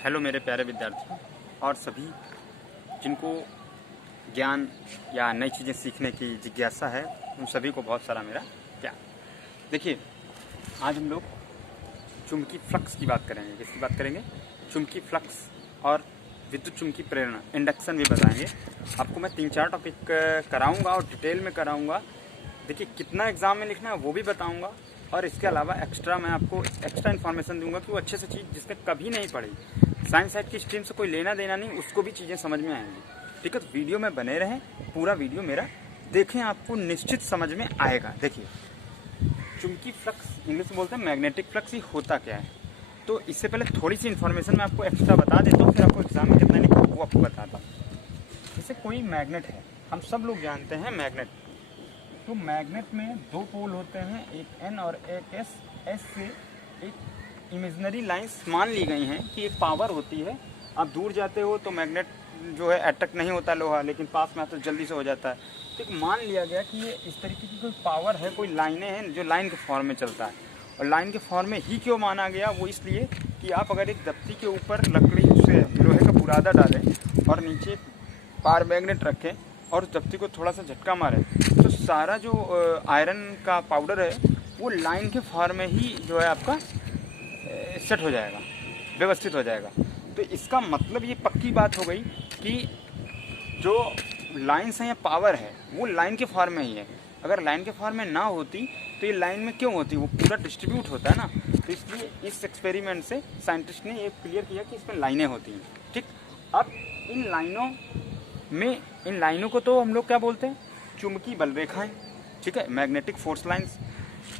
Hello मेरे प्यारे विद्यार्थियों और सभी जिनको ज्ञान या नई चीज़ें सीखने की जिज्ञासा है, उन सभी को बहुत सारा मेरा प्यार। देखिए, आज हम लोग चुंबकीय फ्लक्स की बात करेंगे। किसकी बात करेंगे? चुंबकीय फ्लक्स और विद्युत चुंबकीय प्रेरणा, इंडक्शन भी बताएंगे। आपको मैं 3-4 टॉपिक कराऊंगा और डिटेल में कराऊंगा। देखिए, कितना एग्ज़ाम में लिखना है वो भी बताऊंगा और इसके अलावा एक्स्ट्रा मैं आपको एक्स्ट्रा इन्फॉर्मेशन दूंगा कि वो अच्छे से चीज़ जिसने कभी नहीं पढ़ी, साइंस साइड की स्ट्रीम से कोई लेना देना नहीं, उसको भी चीज़ें समझ में आएंगी। ठीक है, तो वीडियो में बने रहें, पूरा वीडियो मेरा देखें, आपको निश्चित समझ में आएगा। देखिए, चुंबकीय फ्लक्स इंग्लिश में बोलते हैं मैग्नेटिक फ्लक्स, ये होता क्या है। तो इससे पहले थोड़ी सी इन्फॉर्मेशन मैं आपको एक्स्ट्रा बता देता हूँ, फिर आपको एग्जाम में कितना लिखा वो आपको बताता हूँ। जैसे कोई मैग्नेट है, हम सब लोग जानते हैं मैग्नेट। तो मैग्नेट में दो पोल होते हैं, एक एन और एक एस। एस से एक इमेजिनरी लाइंस मान ली गई हैं कि एक पावर होती है। आप दूर जाते हो तो मैग्नेट जो है अटैक नहीं होता लोहा, लेकिन पास में आते तो जल्दी से हो जाता है। तो एक मान लिया गया कि ये इस तरीके की कोई पावर है, कोई लाइनें हैं जो लाइन के फॉर्म में चलता है। और लाइन के फॉर्म में ही क्यों माना गया? वो इसलिए कि आप अगर एक दफ्ती के ऊपर लकड़ी से लोहे का बुरादा डालें और नीचे पावर मैग्नेट रखें और उस दफ्ती को थोड़ा सा झटका मारें, तो सारा जो आयरन का पाउडर है वो लाइन के फॉर्म में ही जो है आपका सेट हो जाएगा, व्यवस्थित हो जाएगा। तो इसका मतलब ये पक्की बात हो गई कि जो लाइन्स हैं या पावर है वो लाइन के फॉर्म में ही है। अगर लाइन के फॉर्म में ना होती तो ये लाइन में क्यों होती? वो पूरा डिस्ट्रीब्यूट होता है ना। तो इसलिए इस एक्सपेरिमेंट से साइंटिस्ट ने ये क्लियर किया कि इसमें लाइनें होती हैं। ठीक, अब इन लाइनों को तो हम लोग क्या बोलते हैं? चुंबकीय बल रेखाएं। ठीक है, मैग्नेटिक फोर्स लाइंस।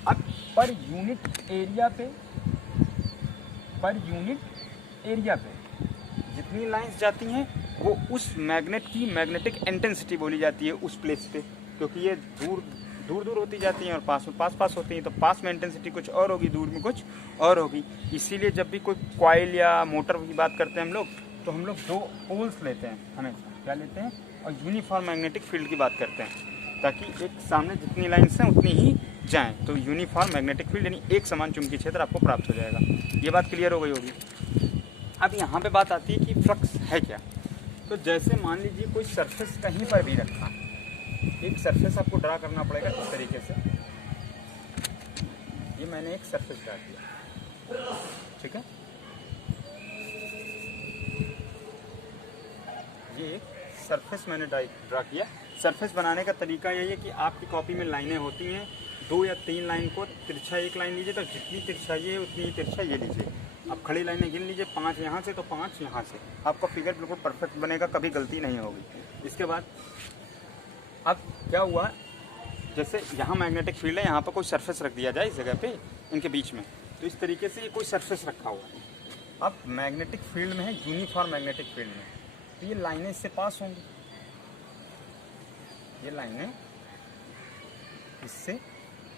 अब पर यूनिट एरिया पे जितनी लाइंस जाती हैं वो उस मैग्नेट की मैग्नेटिक इंटेंसिटी बोली जाती है उस प्लेस पे, क्योंकि ये दूर दूर होती जाती हैं और पास होती हैं, तो पास में इंटेंसिटी कुछ और होगी, दूर में कुछ और होगी। इसीलिए जब भी कोई कॉइल या मोटर की बात करते हैं हम लोग, तो हम लोग दो पोल्स लेते हैं हमेशा। क्या लेते हैं? और यूनिफॉर्म मैग्नेटिक फील्ड की बात करते हैं, ताकि एक सामने जितनी लाइन्स हैं उतनी ही जाएं। तो यूनिफॉर्म मैग्नेटिक फील्ड यानी एक समान चुंबकीय क्षेत्र आपको प्राप्त हो जाएगा। ये बात क्लियर हो गई होगी। अब यहाँ पे बात आती है कि फ्लक्स है क्या। तो जैसे मान लीजिए कोई सरफेस कहीं पर भी रखा, एक सरफेस आपको ड्रा करना पड़ेगा इस तरीके से। ये मैंने एक सरफेस ड्रा किया, ठीक है। ये एक सरफेस मैंने ड्रा किया। सरफेस बनाने का तरीका यही है कि आपकी कॉपी में लाइनें होती हैं, 2 या 3 लाइन को तिरछा एक लाइन लीजिए, तो जितनी तिरछाई है उतनी ही तिरछा ये लीजिए। आप खड़ी लाइनें गिन लीजिए, 5 यहाँ से तो 5 यहाँ से, आपका फिगर बिल्कुल परफेक्ट बनेगा, कभी गलती नहीं होगी। इसके बाद अब क्या हुआ, जैसे यहाँ मैग्नेटिक फील्ड है, यहाँ पर कोई सरफेस रख दिया जाए इस जगह पे इनके बीच में, तो इस तरीके से ये कोई सरफेस रखा हुआ है। अब मैग्नेटिक फील्ड में है, यूनिफॉर्म मैग्नेटिक फील्ड में, तो ये लाइनें इससे पास होंगी, ये लाइनें इससे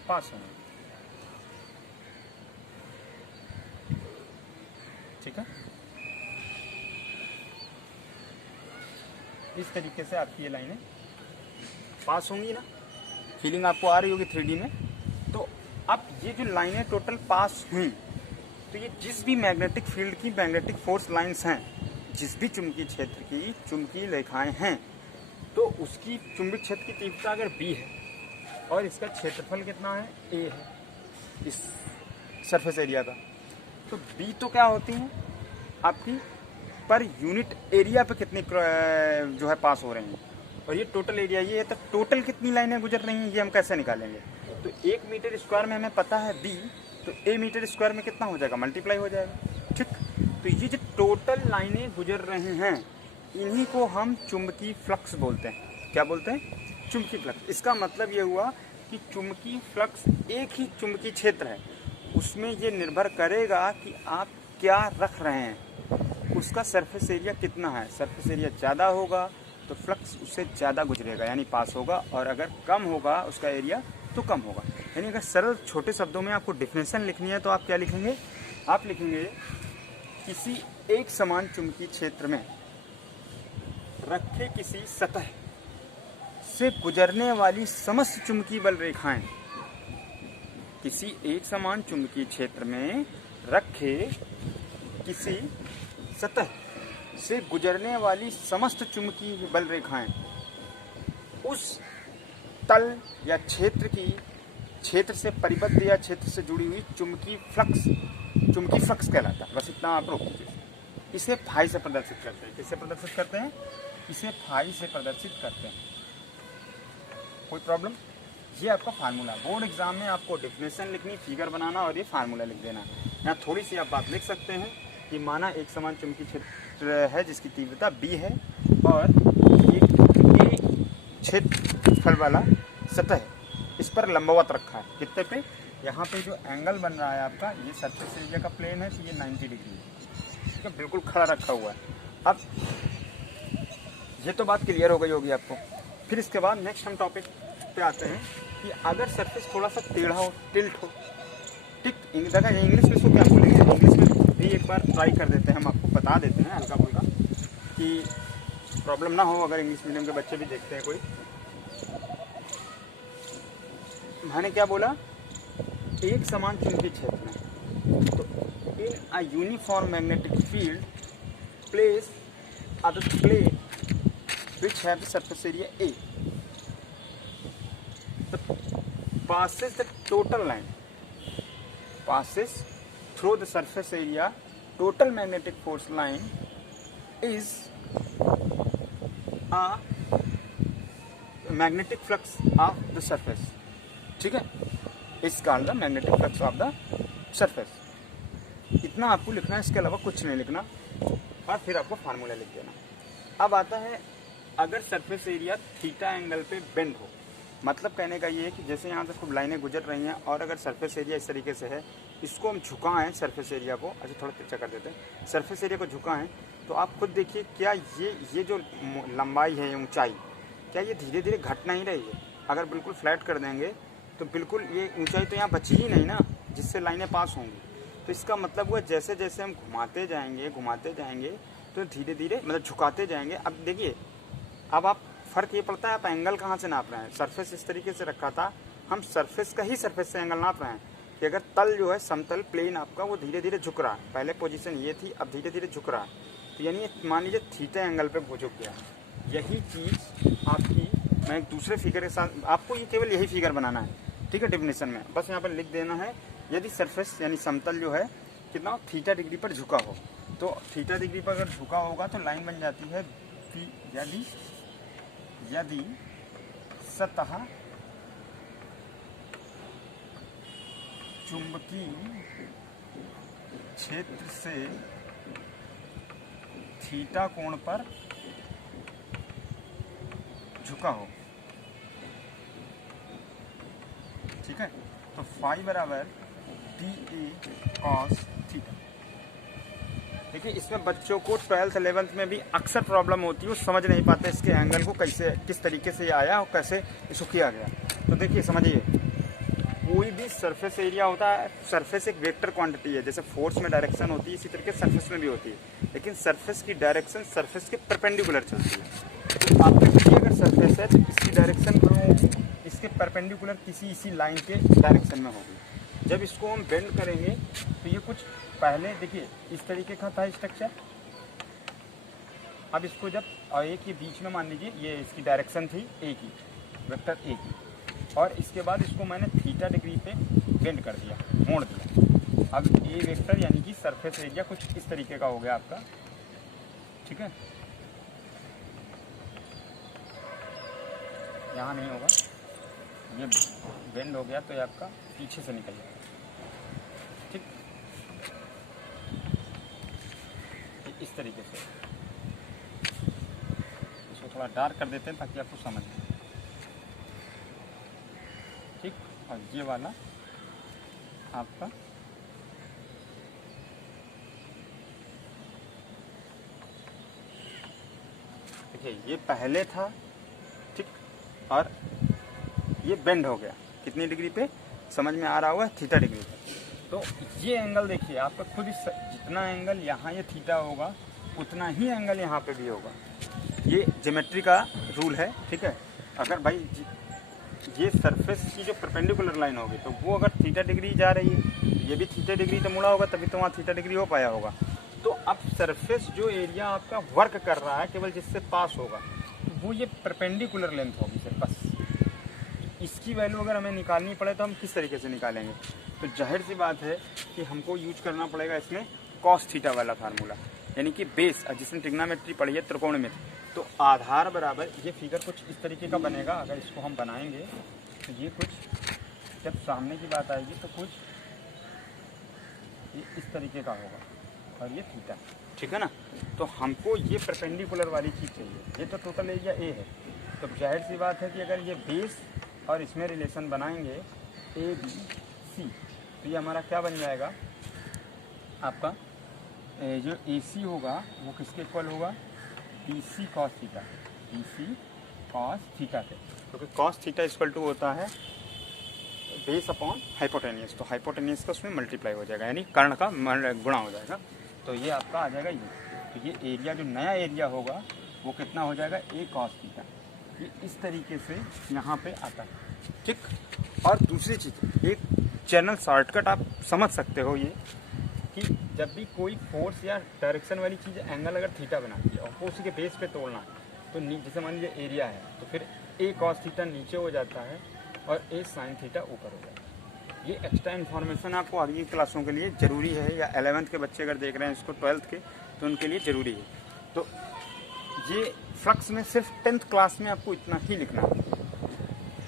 पास होंगी। ठीक है, इस तरीके से आपकी ये लाइनें पास होंगी ना। फीलिंग आपको आ रही होगी 3D में। तो अब ये जो लाइनें टोटल पास हुई, तो ये जिस भी मैग्नेटिक फील्ड की मैग्नेटिक फोर्स लाइंस हैं, जिस भी चुंबकीय क्षेत्र की चुंबकीय रेखाएं हैं, तो उसकी चुंबकीय क्षेत्र की तीव्रता अगर B है और इसका क्षेत्रफल कितना है? A है, इस सरफेस एरिया का, तो B तो क्या होती हैं आपकी पर यूनिट एरिया पे कितनी जो है पास हो रही हैं, और ये टोटल एरिया ये है। तो टोटल कितनी लाइनें गुजर रही हैं ये हम कैसे निकालेंगे? तो 1 मीटर स्क्वायर में हमें पता है B, तो A मीटर स्क्वायर में कितना हो जाएगा? मल्टीप्लाई हो जाएगा। ठीक, तो ये जो टोटल लाइनें गुजर रही हैं इन्हीं को हम चुंबकीय फ्लक्स बोलते हैं। क्या बोलते हैं? चुंबकीय फ्लक्स। इसका मतलब ये हुआ कि चुंबकीय फ्लक्स एक ही चुंबकीय क्षेत्र है, उसमें ये निर्भर करेगा कि आप क्या रख रहे हैं, उसका सरफेस एरिया कितना है। सरफेस एरिया ज़्यादा होगा तो फ्लक्स उससे ज़्यादा गुजरेगा यानी पास होगा, और अगर कम होगा उसका एरिया तो कम होगा। यानी अगर सरल छोटे शब्दों में आपको डिफिनेशन लिखनी है तो आप क्या लिखेंगे? आप लिखेंगे किसी एक समान चुंबकीय क्षेत्र में रखे किसी सतह से गुजरने वाली समस्त चुंबकीय बल रेखाएं, किसी एक समान चुंबकीय क्षेत्र में रखे किसी सतह से गुजरने वाली समस्त चुंबकीय बल रेखाएं उस तल या क्षेत्र से परिबद्ध या क्षेत्र से जुड़ी हुई चुंबकीय फ्लक्स कहलाता है। बस इतना आप रोक दीजिए। इसे फाई से प्रदर्शित करते हैं। किससे प्रदर्शित करते हैं? इसे फाई से प्रदर्शित करते हैं। कोई प्रॉब्लम? ये आपका फार्मूला। बोर्ड एग्जाम में आपको डेफिनेशन लिखनी, फिगर बनाना और ये फार्मूला लिख देना। यहाँ थोड़ी सी आप बात लिख सकते हैं कि माना एक समान चुंबकीय क्षेत्र है जिसकी तीव्रता b है और एक क्षेत्रफल वाला सतह है, इस पर लंबवत रखा है। कितने पे? यहाँ पे जो एंगल बन रहा है आपका, ये सरफेस एरिया का प्लेन है, तो ये 90 डिग्री है, ठीक है, बिल्कुल खड़ा रखा हुआ है। अब ये तो बात क्लियर हो गई होगी आपको। फिर इसके बाद नेक्स्ट हम टॉपिक पे आते हैं कि अगर सरफेस थोड़ा सा टेढ़ा हो, टिल्ट हो, ठीक, इंग्लिश में इसको क्या बोलेंगे? इंग्लिश में भी एक बार ट्राई कर देते हैं, हम आपको बता देते हैं हल्का फुल्का कि प्रॉब्लम ना हो अगर इंग्लिश मीडियम के बच्चे भी देखते हैं कोई। मैंने क्या बोला? एक समान चुंबकीय क्षेत्र में, तो in a uniform magnetic field place on the plane which have the surface area A, passes the total line, passes through the surface area, total magnetic force line is a magnetic flux of the surface, ठीक है, is called the magnetic flux of the surface। इतना आपको लिखना है, इसके अलावा कुछ नहीं लिखना और फिर आपको फार्मूला लिख देना। अब आता है अगर सरफेस एरिया थीटा एंगल पे बेंड हो, मतलब कहने का ये है कि जैसे यहाँ से खूब लाइनें गुजर रही हैं और अगर सरफेस एरिया इस तरीके से है, इसको हम झुकाएं सरफेस एरिया को, अच्छा थोड़ा तिरछा कर देते हैं, सरफेस एरिया को झुकाएं तो आप खुद देखिए क्या ये जो लंबाई है, ऊंचाई, क्या ये धीरे धीरे घट नहीं रही है? अगर बिल्कुल फ्लैट कर देंगे तो बिल्कुल ये ऊंचाई तो यहाँ बची ही नहीं ना, जिससे लाइनें पास होंगी। तो इसका मतलब हुआ जैसे जैसे हम घुमाते जाएंगे तो धीरे धीरे मतलब झुकाते जाएंगे। अब देखिए, अब आप फर्क ये पड़ता है आप एंगल कहाँ से नाप रहे हैं। सरफेस इस तरीके से रखा था, हम सरफेस का ही सरफेस से एंगल नाप रहे हैं कि अगर तल जो है समतल प्लेन आपका वो धीरे धीरे झुक रहा है, पहले पोजीशन ये थी, अब धीरे धीरे झुक रहा है, तो यानी मान लीजिए थीटा एंगल पे वो झुक गया। यही चीज़ आपकी मैं एक दूसरे फिगर के साथ, आपको ये केवल यही फिगर बनाना है, ठीक है, डेफिनेशन में बस यहाँ पर लिख देना है। यदि सरफेस यानी समतल जो है कितना थीटा डिग्री पर झुका हो, तो थीटा डिग्री पर अगर झुका होगा तो लाइन बन जाती है यदि सतह चुंबकीय क्षेत्र से थीटा कोण पर झुका हो, ठीक है, तो फाई बराबर TA cos थीटा। देखिए इसमें बच्चों को 12th 11th में भी अक्सर प्रॉब्लम होती है, वो समझ नहीं पाते इसके एंगल को कैसे, किस तरीके से ये आया और कैसे इसको किया गया। तो देखिए समझिए, कोई भी सरफेस एरिया होता है, सरफेस एक वेक्टर क्वांटिटी है, जैसे फोर्स में डायरेक्शन होती है इसी तरीके सरफेस में भी होती है, लेकिन सरफेस की डायरेक्शन सरफेस के परपेंडिकुलर चलती है। तो आपने देखिए अगर सरफेस है तो इसकी डायरेक्शन इसके परपेंडिकुलर किसी इसी लाइन के डायरेक्शन में होगी। जब इसको हम बेंड करेंगे तो ये कुछ पहले देखिए इस तरीके का था स्ट्रक्चर, अब इसको जब और एक के बीच में मान लीजिए ये इसकी डायरेक्शन थी ए की, वेक्टर ए की, और इसके बाद इसको मैंने थीटा डिग्री पे बेंड कर दिया, मोड़ दिया। अब ए वेक्टर यानी कि सरफेस एरिया कुछ इस तरीके का हो गया आपका, ठीक है, यहाँ नहीं होगा, ये बेंड हो गया तो ये आपका पीछे से निकल जाएगा, ठीक, इस तरीके से। इसको थोड़ा डार्क कर देते हैं ताकि आपको समझ आए, ठीक। और ये वाला आपका देखिए ये पहले था, ठीक, और ये बेंड हो गया कितनी डिग्री पे, समझ में आ रहा होगा, थीटा डिग्री पे। तो ये एंगल देखिए आपका खुद जितना एंगल यहाँ ये थीटा होगा उतना ही एंगल यहाँ पे भी होगा। ये ज्योमेट्री का रूल है, ठीक है। अगर भाई ये सरफेस की जो परपेंडिकुलर लाइन होगी तो वो अगर थीटा डिग्री जा रही है, ये भी थीटा डिग्री तो मुड़ा होगा, तभी तो वहाँ थीटा डिग्री हो पाया होगा। तो अब सरफेस जो एरिया आपका वर्क कर रहा है केवल जिससे पास होगा वो ये परपेंडिकुलर लेंथ होगी सर, बस। इसकी वैल्यू अगर हमें निकालनी पड़े तो हम किस तरीके से निकालेंगे? तो जाहिर सी बात है कि हमको यूज करना पड़ेगा इसमें कॉस थीटा वाला फार्मूला, यानी कि बेस, जिसमें ट्रिग्नोमेट्री पढ़ी है, त्रिकोणमिति। तो आधार बराबर, ये फिगर कुछ इस तरीके का बनेगा। अगर इसको हम बनाएंगे तो ये कुछ, जब सामने की बात आएगी तो कुछ ये इस तरीके का होगा और ये थीटा, ठीक है ना। तो हमको ये परपेंडिकुलर वाली चीज़ चाहिए। ये तो टोटल एरिया ए है, तो जाहिर सी बात है कि अगर ये बेस और इसमें रिलेशन बनाएंगे ए बी सी, तो ये हमारा क्या बन जाएगा आपका, जो ए सी होगा वो किसके इक्वल होगा? B C cos theta, B C cos theta के, क्योंकि कॉस थीटा इक्वल टू होता है बेस अपॉन हाइपोटेनियस। तो हाइपोटेनियस का उसमें मल्टीप्लाई हो जाएगा, यानी कर्ण का गुणा हो जाएगा। तो ये आपका आ जाएगा ये। तो ये एरिया जो नया एरिया होगा वो कितना हो जाएगा? ए कॉस थीटा। ये इस तरीके से यहाँ पे आता है, ठीक। और दूसरी चीज़, एक जनरल शॉर्टकट आप समझ सकते हो ये, कि जब भी कोई फोर्स या डायरेक्शन वाली चीज़ एंगल अगर थीटा बनाती है और उसी के बेस पे तोड़ना है, तो जैसे मान लीजिए एरिया है, तो फिर ए कॉस थीटा नीचे हो जाता है और ए साइन थीटा ऊपर हो जाता है। ये एक्स्ट्रा इन्फॉर्मेशन आपको आगे क्लासों के लिए ज़रूरी है, या 11th के बच्चे अगर देख रहे हैं इसको 12th के, तो उनके लिए ज़रूरी है। तो ये फ्लक्स में सिर्फ 10th क्लास में आपको इतना ही लिखना है।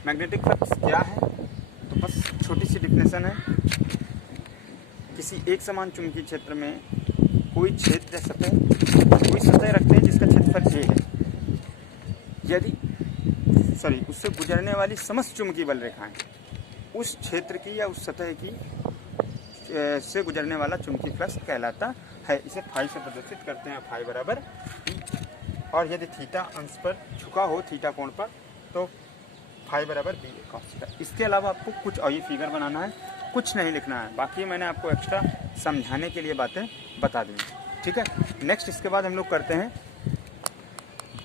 मैग्नेटिक फ्लक्स क्या है? तो बस छोटी सी डिफिनेशन है, किसी एक समान चुंबकीय क्षेत्र में कोई क्षेत्र कोई सतह रखते हैं जिसका क्षेत्रफल ए है, यदि उससे गुजरने वाली समस्त चुंबकीय बल रेखाएं उस क्षेत्र की या उस सतह की से गुजरने वाला चुंबकीय फ्लक्स कहलाता है। इसे फाई से प्रदर्शित करते हैं, फाई बराबर ई। और यदि थीटा अंश पर झुका हो, थीटा कोण पर, तो फाई बराबर बी कॉस थीटा। इसके अलावा आपको कुछ और ये फिगर बनाना है, कुछ नहीं लिखना है। बाकी मैंने आपको एक्स्ट्रा समझाने के लिए बातें बता दी, ठीक है। नेक्स्ट इसके बाद हम लोग करते हैं